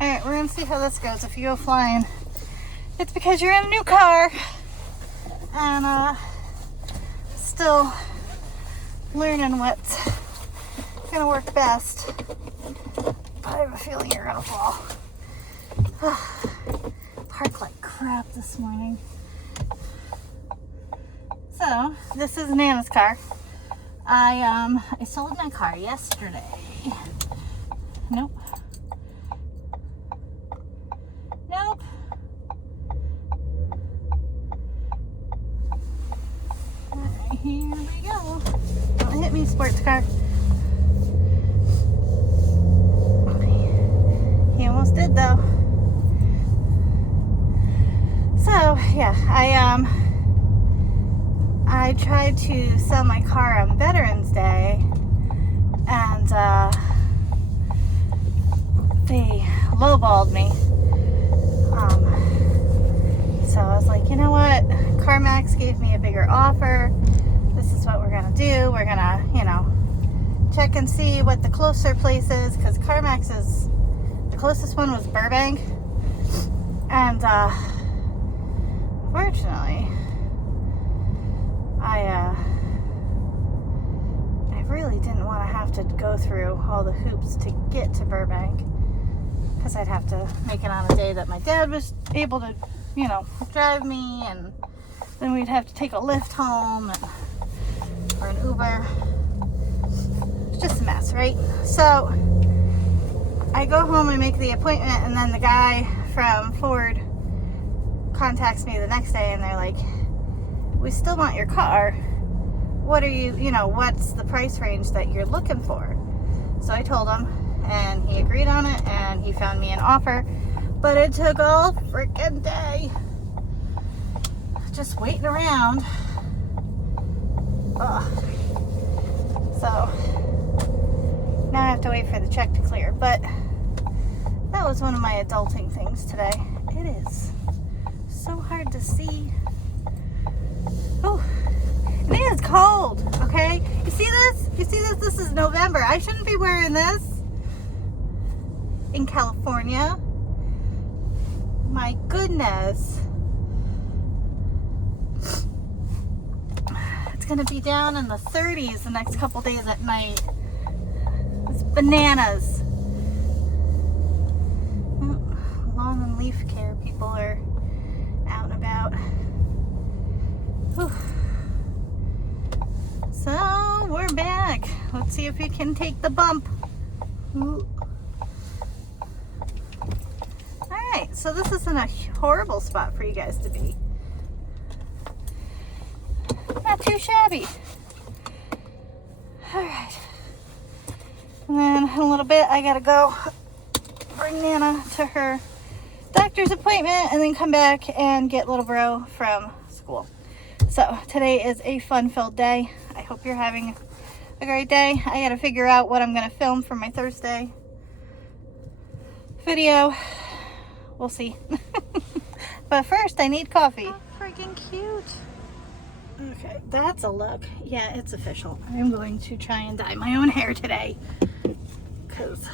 Alright, we're gonna see how this goes. If you go flying, it's because you're in a new car and still learning what's gonna work best. But I have a feeling you're gonna fall. Parked like crap this morning. So this is Nana's car. I sold my car yesterday. Nope. Nope. Alright, here we go. Don't hit me, sports car. He almost did though. So yeah, I tried to sell my car on Veterans Day, and they lowballed me. So I was like, you know what? CarMax gave me a bigger offer. This is what we're gonna do. We're gonna, check and see what the closer place is, because CarMax is, the closest one was Burbank, and unfortunately, I really didn't want to have to go through all the hoops to get to Burbank, because I'd have to make it on a day that my dad was able to, drive me, and then we'd have to take a lift home or an Uber. It's just a mess, right? So I go home and make the appointment, and then the guy from Ford contacts me the next day, and they're like, we still want your car. What are you, what's the price range that you're looking for? So I told him, and he agreed on it, and he found me an offer, but it took all freaking day just waiting around. Ugh. So now I have to wait for the check to clear, but that was one of my adulting things today. It is so hard to see. Oh, it is cold, okay? You see this? You see this? This is November. I shouldn't be wearing this in California. My goodness. It's gonna be down in the 30s the next couple days at night. It's bananas. Lawn and leaf care people are out and about. Whew. So we're back. Let's see if we can take the bump. Ooh. Alright, so this isn't a horrible spot for you guys to be. Not too shabby. Alright. And then in a little bit I gotta go bring Nana to her doctor's appointment and then come back and get little bro from school. So today is a fun-filled day. I hope you're having a great day. I gotta figure out what I'm gonna film for my Thursday video. We'll see. But first I need coffee. Oh, freaking cute. Okay, that's a look. Yeah, it's official. I'm going to try and dye my own hair today, because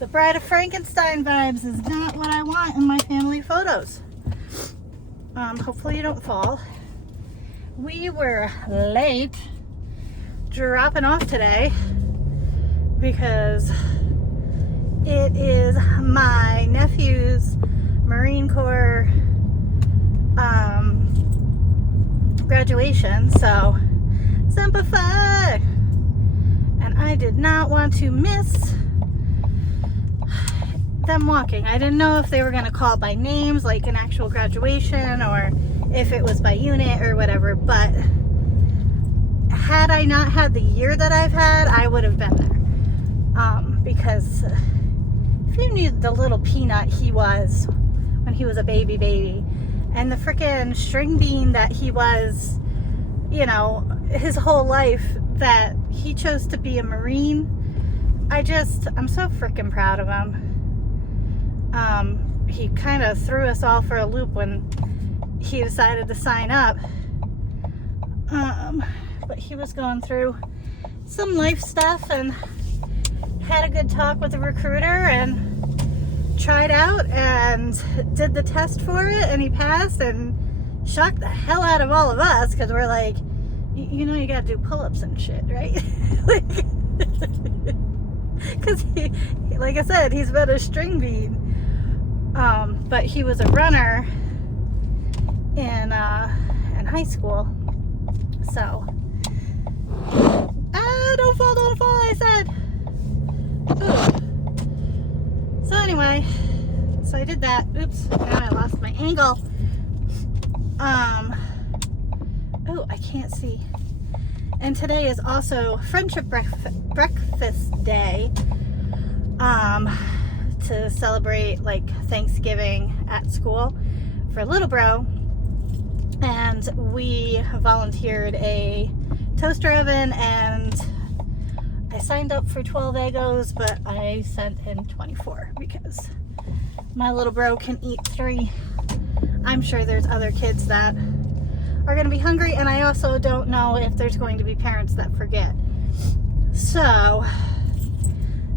the Bride of Frankenstein vibes is not what I want in my family photos. Hopefully you don't fall. We were late dropping off today because it is my nephew's Marine Corps graduation, so Semper Fi! And I did not want to miss them walking. I didn't know if they were going to call by names, like an actual graduation, or if it was by unit or whatever, but had I not had the year that I've had, I would have been there. Because if you knew the little peanut he was when he was a baby, and the freaking string bean that he was, his whole life, that he chose to be a Marine, I'm so freaking proud of him. He kind of threw us all for a loop when he decided to sign up. But he was going through some life stuff and had a good talk with the recruiter, and tried out and did the test for it, and he passed and shocked the hell out of all of us because we're like, you know, you gotta do pull-ups and shit, right? Because he, like I said, he's been a string bean. But he was a runner in high school. So, don't fall, I said. Ooh. So anyway, so I did that. Oops, now I lost my angle. Oh, I can't see. And today is also Friendship Breakfast Day. To celebrate like Thanksgiving at school for little bro. And we volunteered a toaster oven, and I signed up for 12 Eggos, but I sent in 24 because my little bro can eat 3. I'm sure there's other kids that are going to be hungry, and I also don't know if there's going to be parents that forget. So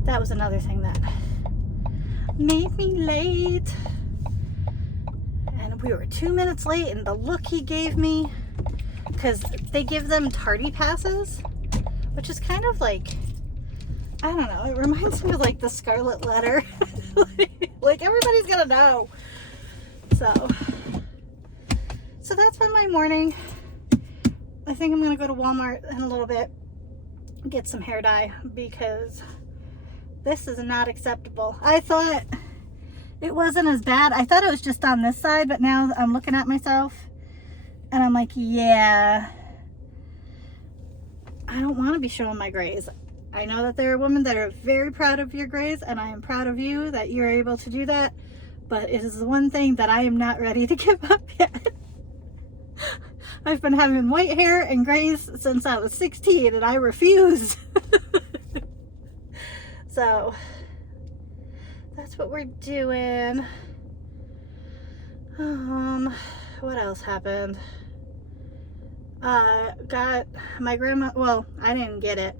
that was another thing that made me late. And we were 2 minutes late, and the look he gave me, because they give them tardy passes, which is kind of like, I don't know, it reminds me of like the Scarlet Letter. Like everybody's gonna know. So that's been my morning. I think I'm gonna go to Walmart in a little bit, get some hair dye, because this is not acceptable. I thought it wasn't as bad. I thought it was just on this side, but now I'm looking at myself and I'm like, yeah, I don't want to be showing my grays. I know that there are women that are very proud of your grays, and I am proud of you that you're able to do that, but it is the one thing that I am not ready to give up yet. I've been having white hair and grays since I was 16, and I refuse. So that's what we're doing. What else happened? Got my grandma, well, I didn't get it.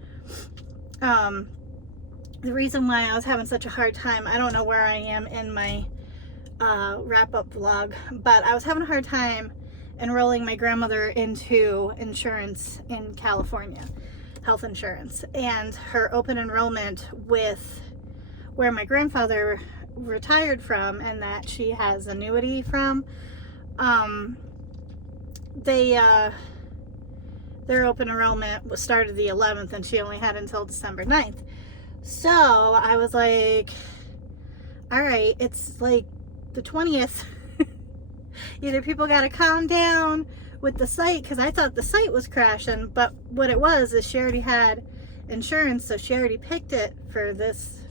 The reason why I was having such a hard time, I don't know where I am in my wrap-up vlog, but I was having a hard time enrolling my grandmother into insurance in California, health insurance, and her open enrollment with where my grandfather retired from and that she has annuity from, their open enrollment started the 11th, and she only had until December 9th. So I was like, all right, it's like the 20th. Either people got to calm down with the site, because I thought the site was crashing, but what it was is she already had insurance, so she already picked it for this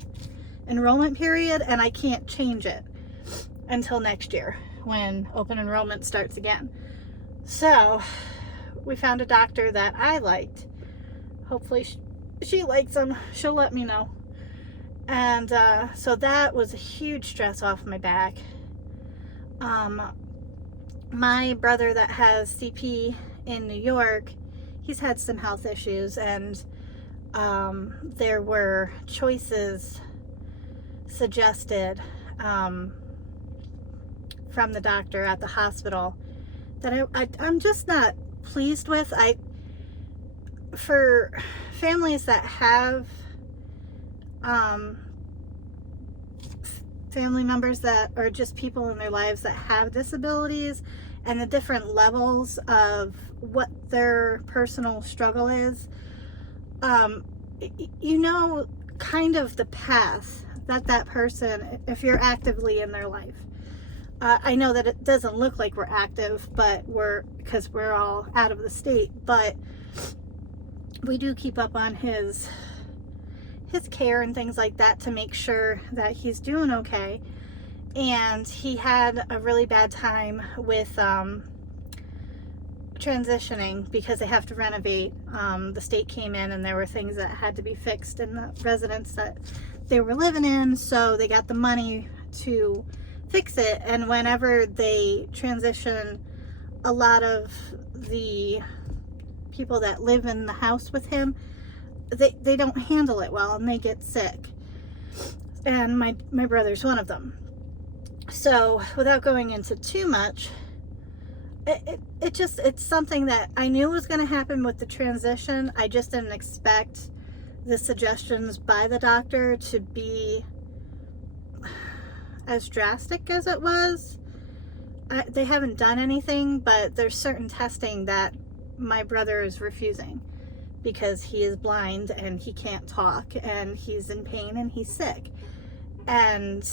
enrollment period, and I can't change it until next year when open enrollment starts again. So we found a doctor that I liked. Hopefully she likes him. She'll let me know. And so that was a huge stress off my back. My brother that has CP in New York, he's had some health issues, and there were choices suggested from the doctor at the hospital that I'm just not pleased with. For families that have family members that are just people in their lives that have disabilities, and the different levels of what their personal struggle is, you know, kind of the path that person, if you're actively in their life. I know that it doesn't look like we're active, but because we're all out of the state, but we do keep up on his care and things like that to make sure that he's doing okay. And he had a really bad time with transitioning because they have to renovate. The state came in and there were things that had to be fixed in the residence that they were living in, so they got the money to fix it. And whenever they transition, a lot of the people that live in the house with him, they don't handle it well and they get sick. and my brother's one of them. So without going into too much, it's something that I knew was going to happen with the transition. I just didn't expect the suggestions by the doctor to be as drastic as it was. They haven't done anything, but there's certain testing that my brother is refusing because he is blind and he can't talk and he's in pain and he's sick. And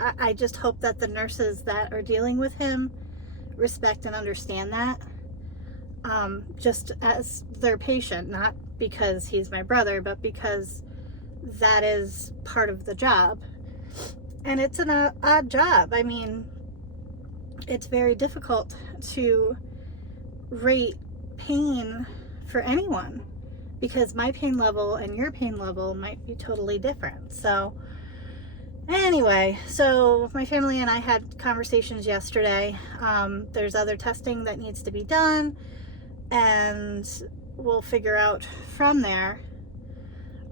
I just hope that the nurses that are dealing with him respect and understand that, just as their patient, not because he's my brother, but because that is part of the job. And it's an odd job. I mean, it's very difficult to rate pain for anyone because my pain level and your pain level might be totally different. So anyway, so my family and I had conversations yesterday. There's other testing that needs to be done, and we'll figure out from there.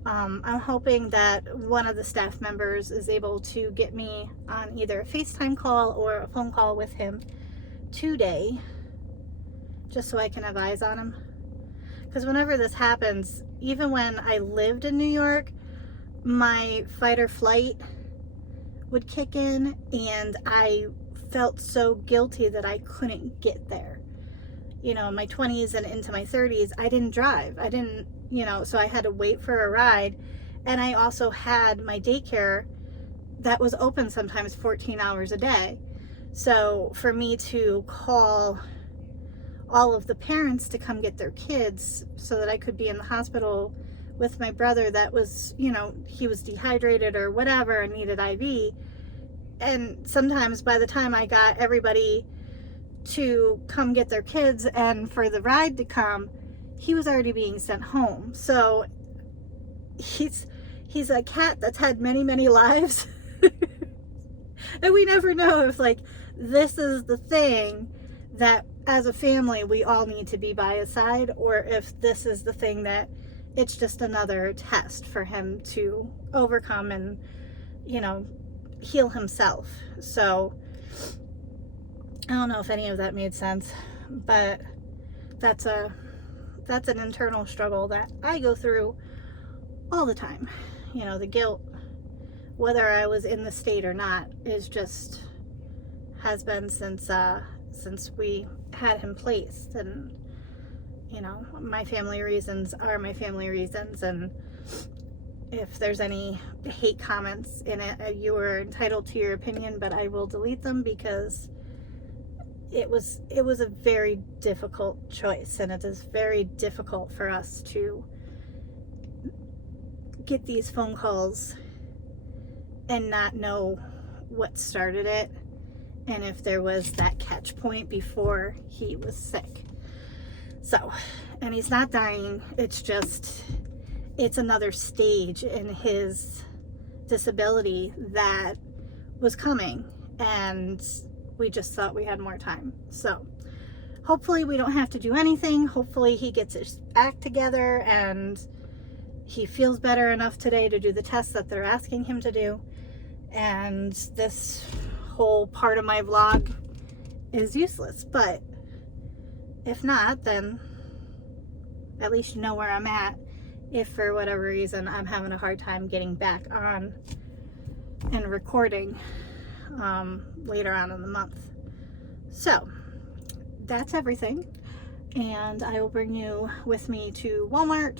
I'm hoping that one of the staff members is able to get me on either a FaceTime call or a phone call with him today, just so I can have eyes on him. Because whenever this happens, even when I lived in New York, my fight or flight would kick in, and I felt so guilty that I couldn't get there. You know, in my 20s and into my 30s, I didn't drive. I didn't, so I had to wait for a ride. And I also had my daycare that was open sometimes 14 hours a day. So for me to call all of the parents to come get their kids so that I could be in the hospital with my brother that was, he was dehydrated or whatever and needed IV. And sometimes by the time I got everybody to come get their kids and for the ride to come, he was already being sent home. So he's a cat that's had many lives. And we never know if this is the thing that as a family we all need to be by his side, or if this is the thing that it's just another test for him to overcome and heal himself. So I don't know if any of that made sense, but that's an internal struggle that I go through all the time. The guilt, whether I was in the state or not, has been since we had him placed. And my family reasons are my family reasons, and if there's any hate comments in it, you are entitled to your opinion, but I will delete them because it was a very difficult choice, and it is very difficult for us to get these phone calls and not know what started it, and if there was that catch point before he was sick. So, and he's not dying, it's another stage in his disability that was coming, and we just thought we had more time. So hopefully we don't have to do anything. Hopefully he gets his act together and he feels better enough today to do the tests that they're asking him to do. And this whole part of my vlog is useless. But if not, then at least you know where I'm at if for whatever reason I'm having a hard time getting back on and recording later on in the month. So that's everything, and I will bring you with me to Walmart.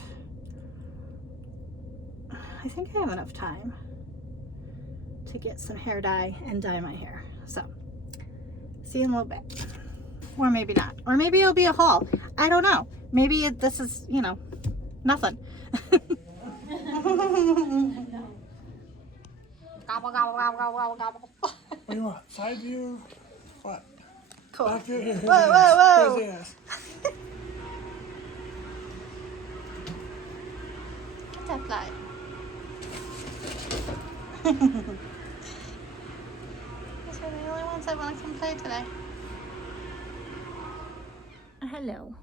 I think I have enough time to get some hair dye and dye my hair. So see you in a little bit, or maybe not, or maybe it'll be a haul. I don't know. Maybe this is nothing. Gobble, gobble, gobble, gobble, gobble. What do you want? Side view? What? Cool. Back here. Whoa. There's the ass. Get that fly. These are the only ones that want to come play today. Hello.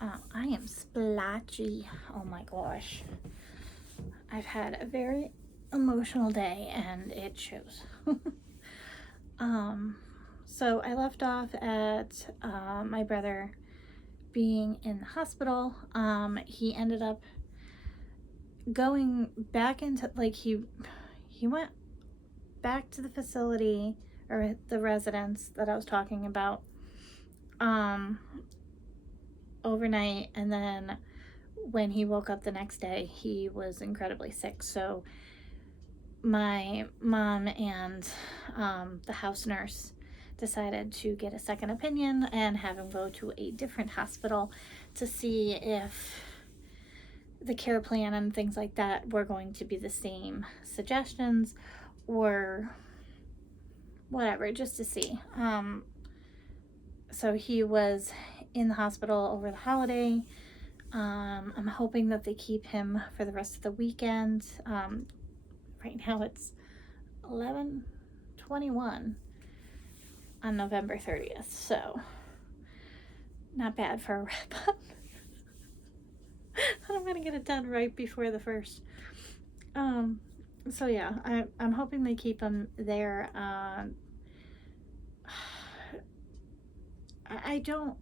I am splotchy. Oh my gosh. I've had a very emotional day, and it shows. So I left off at my brother being in the hospital. He ended up going back into, like, he went back to the facility, or the residence that I was talking about, overnight, and then when he woke up the next day, he was incredibly sick. So my mom and the house nurse decided to get a second opinion and have him go to a different hospital to see if the care plan and things like that were going to be the same suggestions or whatever, just to see. So he was in the hospital over the holiday. I'm hoping that they keep him for the rest of the weekend. Right now it's 11:21 on November 30th, so not bad for a wrap up. I'm gonna get it done right before the 1st. So yeah, I'm hoping they keep him there. I don't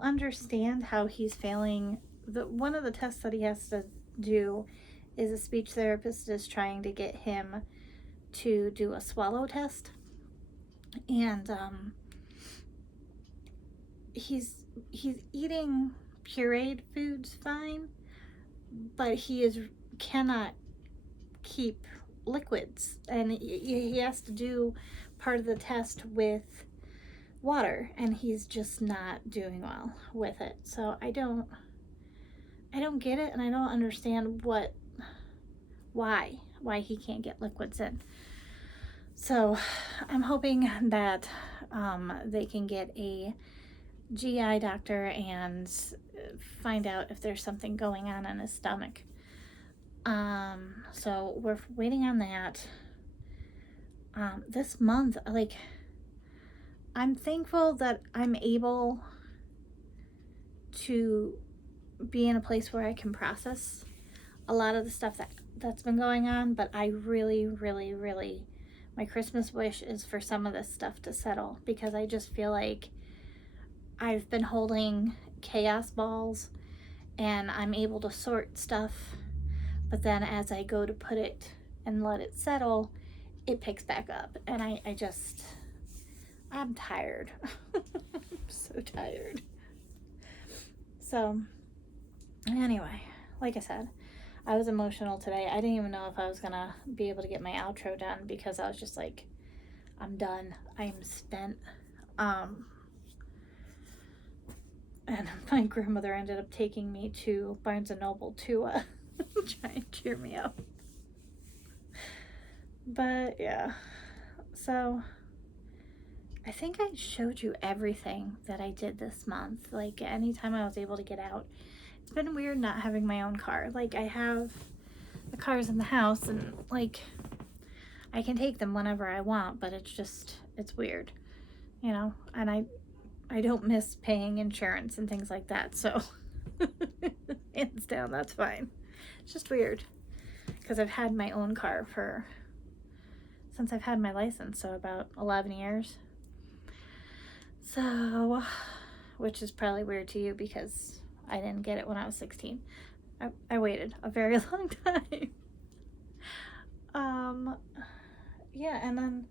understand how he's failing. One of the tests that he has to do is a speech therapist is trying to get him to do a swallow test, and he's eating pureed foods fine, but he cannot keep liquids, and he has to do part of the test with water, and he's just not doing well with it. So I don't get it, and I don't understand why he can't get liquids in. So I'm hoping that they can get a GI doctor and find out if there's something going on in his stomach. So we're waiting on that. This month, like, I'm thankful that I'm able to be in a place where I can process a lot of the stuff that's been going on, but I really, really, really, my Christmas wish is for some of this stuff to settle, because I just feel like I've been holding chaos balls and I'm able to sort stuff, but then as I go to put it and let it settle, it picks back up, and I'm tired. I'm so tired. So anyway, like I said, I was emotional today. I didn't even know if I was gonna be able to get my outro done, because I was just like, I'm done. I'm spent. And my grandmother ended up taking me to Barnes & Noble to try and cheer me up. But yeah, so I think I showed you everything that I did this month. Like, anytime I was able to get out. It's been weird not having my own car. Like, I have the cars in the house, and like, I can take them whenever I want, but it's weird, you know, and I don't miss paying insurance and things like that, so hands down, that's fine. It's just weird, because I've had my own car since I've had my license, so about 11 years. So, which is probably weird to you, because I didn't get it when I was 16. I waited a very long time. Yeah, and then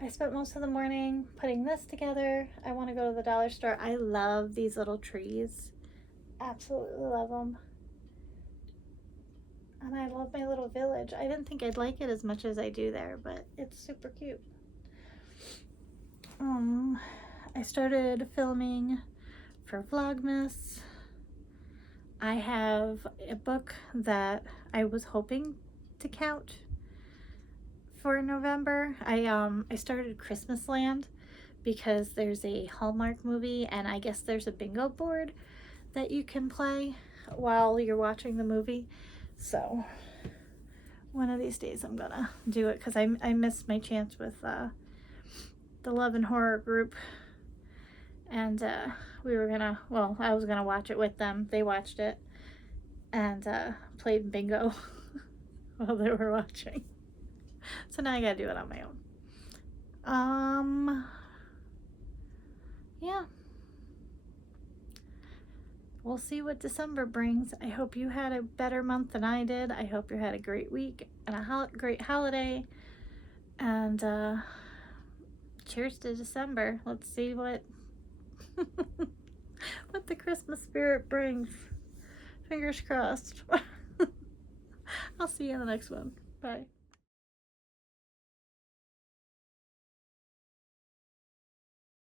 I spent most of the morning putting this together. I want to go to the dollar store. I love these little trees. Absolutely love them. And I love my little village. I didn't think I'd like it as much as I do there, but it's super cute. I started filming for Vlogmas. I have a book that I was hoping to count for November. I started Christmas Land because there's a Hallmark movie, and I guess there's a bingo board that you can play while you're watching the movie. So one of these days I'm gonna do it, because I missed my chance with the Love and Horror group, and I was gonna watch it with them. They watched it and played bingo while they were watching. So now I gotta do it on my own. Yeah. We'll see what December brings. I hope you had a better month than I did. I hope you had a great week and a great holiday. And cheers to December. Let's see what what the Christmas spirit brings. Fingers crossed. I'll see you in the next one. Bye.